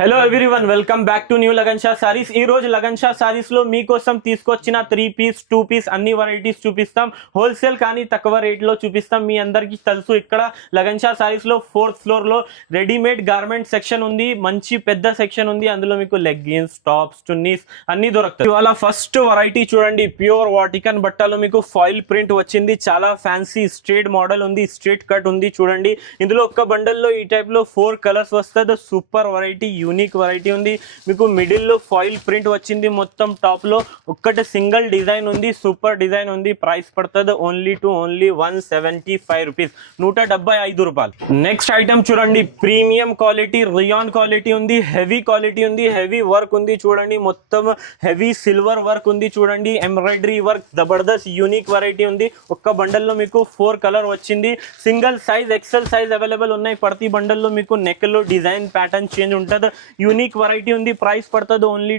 Hello everyone, welcome back to new lagan Shah saris. ఈ రోజు లగన్ షా సారీస్ లో మీకోసం తీసుకొచ్చిన 3 పీస్ 2 పీస్ అన్ని వెరైటీస్ చూపిస్తాం. హోల్సేల్ కానీ తక్కువ రేట్ లో చూపిస్తాం. మీ అందరికీ తెలుసు, ఇక్కడ లగన్ షా సారీస్ లో 4th ఫ్లోర్ లో రెడీమేడ్ గార్మెంట్ సెక్షన్ ఉంది. మంచి పెద్ద సెక్షన్ ఉంది. అందులో మీకు లెగ్గిన్స్, టాప్స్, చున్నీస్ అన్ని దొరుకుతాయి. ఇవాళ ఫస్ట్ వెరైటీ చూడండి, ప్యూర్ వాటికన్ బట్టలో మీకు ఫాయిల్ ప్రింట్ వచ్చింది. చాలా ఫ్యాన్సీ స్ట్రేట్ మోడల్ ఉంది, స్ట్రేట్ కట్ ఉంది. చూడండి, ఇందులో ఒక్క బండల్లో ఈ టైప్ లో 4 కలర్స్ వస్తుంది. సూపర్ వెరైటీ, యూనిక్ వెరైటీ ఉంది. మీకు మిడిల్ లో ఫాయిల్ ప్రింట్ వచ్చింది. మొత్తం టాప్ లో ఒక్కటి సింగిల్ డిజైన్ ఉంది. సూపర్ డిజైన్ ఉంది. ప్రైస్ పడుతుంది ఓన్లీ 175 రూపీస్, 175 రూపాయలు. నెక్స్ట్ ఐటమ్ చూడండి, ప్రీమియం క్వాలిటీ రియాన్ క్వాలిటీ ఉంది. హెవీ క్వాలిటీ ఉంది, హెవీ వర్క్ ఉంది. చూడండి, మొత్తం హెవీ సిల్వర్ వర్క్ ఉంది. చూడండి, ఎంబ్రాయిడరీ వర్క్, జబర్దస్త్ యూనిక్ వెరైటీ ఉంది. ఒక్క బండల్లో మీకు 4 కలర్ వచ్చింది. Single size, XL size available ఉన్నాయి. ప్రతి బండల్లో మీకు నెక్ లో డిజైన్ ప్యాటర్న్ చేంజ్ ఉంటుంది. యూనిక్ వెరైటీ ఉంది. ప్రైస్ పడుతుంది ఓన్లీ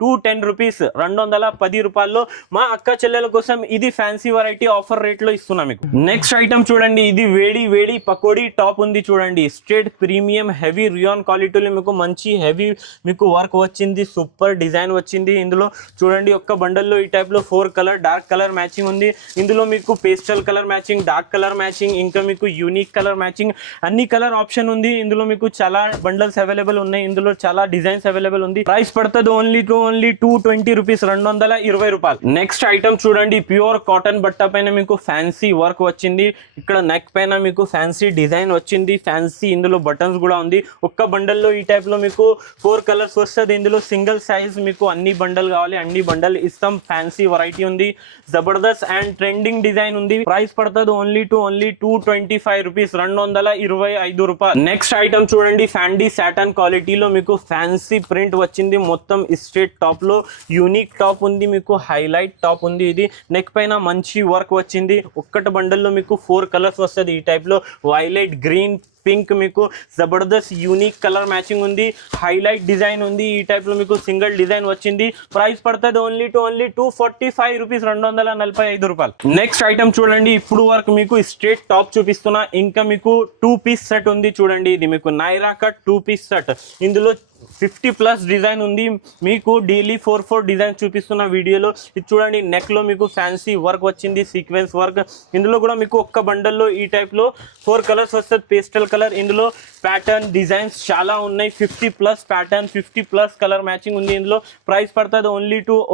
210 రూపీస్, 210 రూపాయల్లో. మా అక్క చెల్లెల కోసం ఇది ఫ్యాన్సీ వెరైటీ ఆఫర్ రేట్ లో ఇస్తున్నా మీకు. నెక్స్ట్ ఐటమ్ చూడండి, ఇది వేడి వేడి పకోడీ టాప్ ఉంది. చూడండి, స్ట్రేట్ ప్రీమియం హెవీ రియాన్ క్వాలిటీలో మీకు మంచి హెవీ మీకు వర్క్ వచ్చింది. సూపర్ డిజైన్ వచ్చింది. ఇందులో చూడండి, ఒక్క బండల్లో ఈ టైప్ లో 4 కలర్ డార్క్ కలర్ మ్యాచింగ్ ఉంది. ఇందులో మీకు pastel colour matching, dark colour matching, ఇంకా మీకు యూనిక్ కలర్ మ్యాచింగ్, అన్ని కలర్ ఆప్షన్ ఉంది. ఇందులో మీకు చాలా బండల్స్ అవైలబుల్ ఉన్నాయి. ఇందులో చాలా డిజైన్స్ అవైలబుల్ ఉంది. ప్రైస్ పడుతుంది ఓన్లీ 220 రూపీస్, 220 రూపాయలు. నెక్స్ట్ ఐటమ్ చూడండి, ప్యూర్ కాటన్ బట్ట పైన మీకు ఫ్యాన్సీ వర్క్ వచ్చింది. ఇక్కడ నెక్ పైన మీకు ఫ్యాన్సీ డిజైన్ వచ్చింది. ఫ్యాన్సీ ఇందులో బటన్స్ కూడా ఉంది. ఒక్క బండల్లో ఈ టైప్ లో మీకు 4 కలర్స్ వస్తుంది. ఇందులో సింగిల్ సైజ్ మీకు అన్ని బండల్ కావాలి, అన్ని బండల్ ఇస్తాం. ఫ్యాన్సీ వెరైటీ ఉంది, జబర్దస్త్ అండ్ ట్రెండింగ్ డిజైన్ ఉంది. ప్రైస్ పడుతుంది ఓన్లీ 225 రూపీస్, 225 రూపాయలు. నెక్స్ట్ ఐటమ్ చూడండి, ఫ్యాండీ సాటన్ క్వాలిటీలో మీకు ఫ్యాన్సీ ప్రింట్ వచ్చింది. మొత్తం స్ట్రేట్ టాప్ లో యూనిక్ టాప్ ఉంది. మీకు హైలైట్ టాప్ ఉంది. ఇది నెక్ పైన మంచి వర్క్ వచ్చింది. ఒక్కటి బండల్లో మీకు 4 కలర్స్ వస్తుంది. ఈ టైప్ లో వైలెట్, గ్రీన్, పింక్ మీకు జబర్దస్త్ యూనిక్ కలర్ మ్యాచింగ్ ఉంది. హైలైట్ డిజైన్ ఉంది. ఈ టైప్ లో మీకు సింగిల్ డిజైన్ వచ్చింది. ప్రైస్ పడుతుంది ఓన్లీ 245 రూపీస్, 245 రూపాయలు. నెక్స్ట్ ఐటమ్ చూడండి, ఇప్పుడు వరకు మీకు స్ట్రేట్ టాప్ చూపిస్తున్నా. ఇంకా మీకు 2 పీస్ సెట్ ఉంది. చూడండి, ఇది మీకు నైరా కట్ 2 పీస్ సెట్. ఇందులో 50+ డిజైన్ ఉంది. మీకు డైలీ 4 డిజైన్ చూపిస్తున్న వీడియోలో. ఇది చూడండి, నెక్ లో మీకు ఫ్యాన్సీ వర్క్ వచ్చింది, సీక్వెన్స్ వర్క్. ఇందులో కూడా మీకు ఒక్క బండల్లో ఈ టైప్ లో 4 కలర్స్ వస్తుంది. పేస్టల్ కలర్, ఇందులో ప్యాటర్న్ డిజైన్స్ చాలా ఉన్నాయి. 50+ ప్యాటర్న్, 50+ కలర్ మ్యాచింగ్ ఉంది. ఇందులో ప్రైస్ పడుతుంది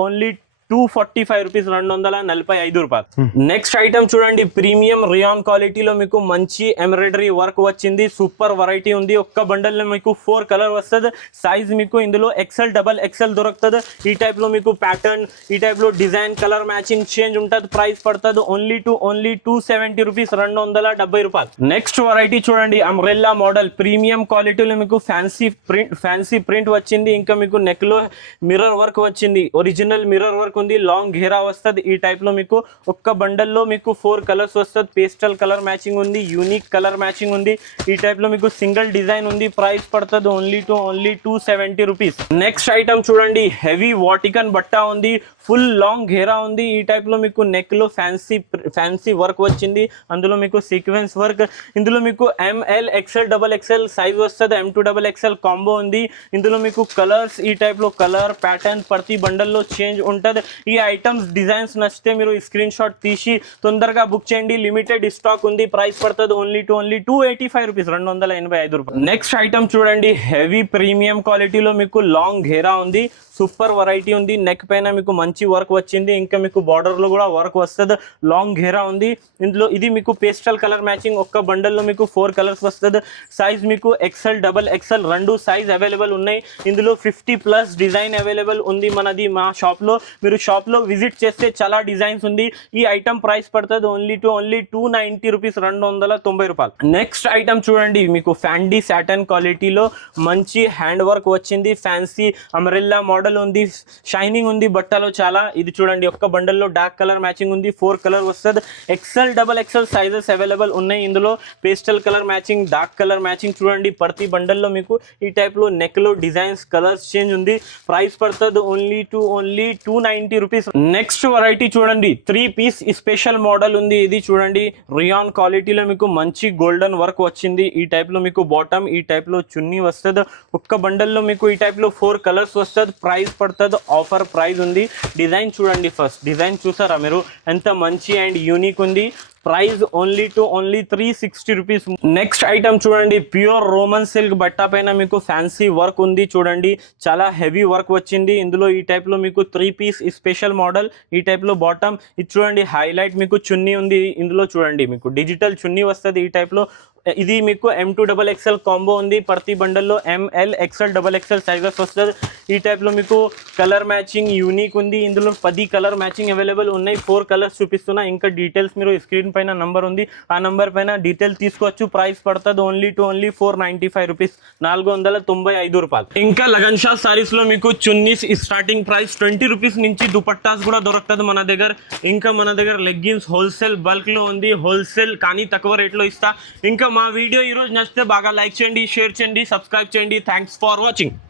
ఓన్లీ 245 రూపీస్, 245 రూపాయలు. నెక్స్ట్ ఐటమ్ చూడండి, ప్రీమియం రియాన్ క్వాలిటీలో మీకు మంచి ఎంబ్రాయిడరీ వర్క్ వచ్చింది. సూపర్ వెరైటీ ఉంది. ఒక్క బండల్లో మీకు 4 కలర్ వస్తుంది. సైజ్ మీకు ఇందులో ఎక్సెల్, డబల్ ఎక్సెల్ దొరుకుతుంది. ఈ టైప్ లో మీకు ప్యాటర్న్, ఈ టైప్ లో డిజైన్, కలర్ మ్యాచింగ్ చేంజ్ ఉంటుంది. ప్రైస్ పడుతుంది ఓన్లీ 270 రూపీస్, 270 రూపాయలు. నెక్స్ట్ వెరైటీ చూడండి, అంబ్రెల్లా మోడల్ ప్రీమియం క్వాలిటీలో మీకు ఫ్యాన్సీ ప్రింట్ వచ్చింది. ఇంకా మీకు నెక్ లో మిర్రర్ వర్క్ వచ్చింది. ఒరిజినల్ మిర్రర్ వర్క్ ఉంది. లాంగ్ ఘేరా వస్తుంది. ఈ టైప్ లో మీకు ఒక్క బండల్లో మీకు 4 కలర్స్ వస్తుంది. పేస్టల్ కలర్ మ్యాచింగ్ ఉంది, యూనిక్ కలర్ మ్యాచింగ్ ఉంది. ఈ టైప్ లో మీకు సింగిల్ డిజైన్ ఉంది. ప్రైస్ పడుతుంది ఓన్లీ 270 రూపీస్. నెక్స్ట్ ఐటమ్ చూడండి, హెవీ వాటికన్ బట్ట ఉంది. ఫుల్ లాంగ్ ఘేరా ఉంది. ఈ టైప్ లో మీకు నెక్ లో ఫ్యాన్సీ వర్క్ వచ్చింది. అందులో మీకు సీక్వెన్స్ వర్క్. ఇందులో మీకు ML, XL, double XL size వస్తుంది. M2XXL కాంబో ఉంది. ఇందులో మీకు కలర్స్, ఈ టైప్ లో కలర్ ప్యాటర్న్ ప్రతి బండల్లో చేంజ్ ఉంటుంది. ఈ ఐటమ్స్ డిజైన్స్ నచ్చితే మీరు స్క్రీన్ షాట్ తీసి తొందరగా బుక్ చేయండి. లిమిటెడ్ స్టాక్ ఉంది. ప్రైస్ పడుతుంది ఓన్లీ 285 రూపీస్, 285 రూపాయలు. నెక్స్ట్ ఐటమ్ చూడండి, హెవీ ప్రీమియం క్వాలిటీలో మీకు లాంగ్ ఘేరా ఉంది. సూపర్ వెరైటీ ఉంది. నెక్ పైన మీకు మంచి వర్క్ వచ్చింది. ఇంకా మీకు బార్డర్ లో కూడా వర్క్ వస్తుంది. లాంగ్ ఘేరా ఉంది. ఇందులో ఇది మీకు పేస్టల్ కలర్ మ్యాచింగ్. ఒక్క బండల్లో మీకు 4 కలర్స్ వస్తుంది. సైజ్ మీకు XL, double XL 2 size available ఉన్నాయి. ఇందులో 50+ డిజైన్ అవైలబుల్ ఉంది. మనది మా షాప్ లో, మీరు షాప్ లో విజిట్ చేస్తే చాలా డిజైన్స్ ఉంది. ఈ ఐటమ్ ప్రైస్ పడుతుంది ఓన్లీ 290 రూపీస్, 290 రూపాయలు. నెక్స్ట్ ఐటమ్ చూడండి, మీకు ఫ్యాండీ సాటన్ క్వాలిటీలో మంచి హ్యాండ్ వర్క్ వచ్చింది. ఫ్యాన్సీ అంబ్రెల్లా మోడల్ ఉంది. షైనింగ్ ఉంది బట్టలో చాలా. ఇది చూడండి, ఒక్క బండల్లో డార్క్ కలర్ మ్యాచింగ్ ఉంది. 4 కలర్ వస్తుంది. XL, double XL sizes available ఉన్నాయి. ఇందులో pastel colour matching, dark colour matching. చూడండి, ప్రతి బండల్లో మీకు ఈ టైప్ లో నెక్ లో డిజైన్స్, కలర్స్ చేంజ్ ఉంది. ప్రైస్ పడుతుంది ఓన్లీ 290 190 రూపీస్. నెక్స్ట్ వెరైటీ చూడండి, 3 పీస్ స్పెషల్ మోడల్ ఉంది. ఇది చూడండి, రియాన్ క్వాలిటీలో మీకు మంచి గోల్డెన్ వర్క్ వచ్చింది. ఈ టైప్ లో మీకు బాటమ్, ఈ టైప్ లో చున్నీ వస్తుంది. ఒక్క బండల్ లో మీకు ఈ టైప్ లో 4 కలర్స్ వస్తుంది. ప్రైస్ పడుతుంది, ఆఫర్ ప్రైస్ ఉంది. డిజైన్ చూడండి, ఫస్ట్ డిజైన్ చూసారా మీరు, ఎంత మంచి అండ్ యూనిక్ ఉంది. Price only 360 rupees. Next item చూడండి, ప్యూర్ రోమన్ సిల్క్ బట్ట పైన మీకు ఫ్యాన్సీ వర్క్ ఉంది. చూడండి, చాలా హెవీ వర్క్ వచ్చింది. ఇందులో ఈ టైప్ లో మీకు 3 పీస్ స్పెషల్ మోడల్. ఈ టైప్ లో బాటమ్, ఇది చూడండి హైలైట్ మీకు చున్నీ ఉంది. ఇందులో చూడండి మీకు డిజిటల్ చున్నీ వస్తుంది. ఈ టైప్ లో ఇది మీకు M2XXL కాంబో ఉంది. ప్రతి బండల్లో ML XL XXL సైజెస్ వస్తుంది. ఈ టైప్ లో మీకు కలర్ మ్యాచింగ్ యూనిక్ ఉంది. ఇందులో 10 కలర్ మ్యాచింగ్ అవైలబుల్ ఉన్నాయి. 4 కలర్స్ చూపిస్తున్నా. ఇంకా డీటెయిల్స్ మీరు స్క్రీన్ పైన నంబర్ ఉంది, ఆ నంబర్ పైన డీటెయిల్ తీసుకోవచ్చు. ప్రైస్ పడుతుంది ఓన్లీ 495 రూపీస్, 495 రూపాయలు. ఇంకా లగన్ షా సారీస్ లో మీకు చున్నీస్ స్టార్టింగ్ ప్రైస్ 20 రూపీస్ నుంచి దుపట్టాస్ కూడా దొరుకుతుంది మన దగ్గర. ఇంకా మన దగ్గర లెగ్గిన్స్ హోల్సేల్ బల్క్ లో ఉంది. హోల్సేల్ కానీ తక్కువ రేట్లో ఇస్తా. ఇంకా మా వీడియో ఈరోజు నచ్చితే బాగా లైక్ చేయండి, షేర్ చేయండి, సబ్స్క్రైబ్ చేయండి. Thanks for watching.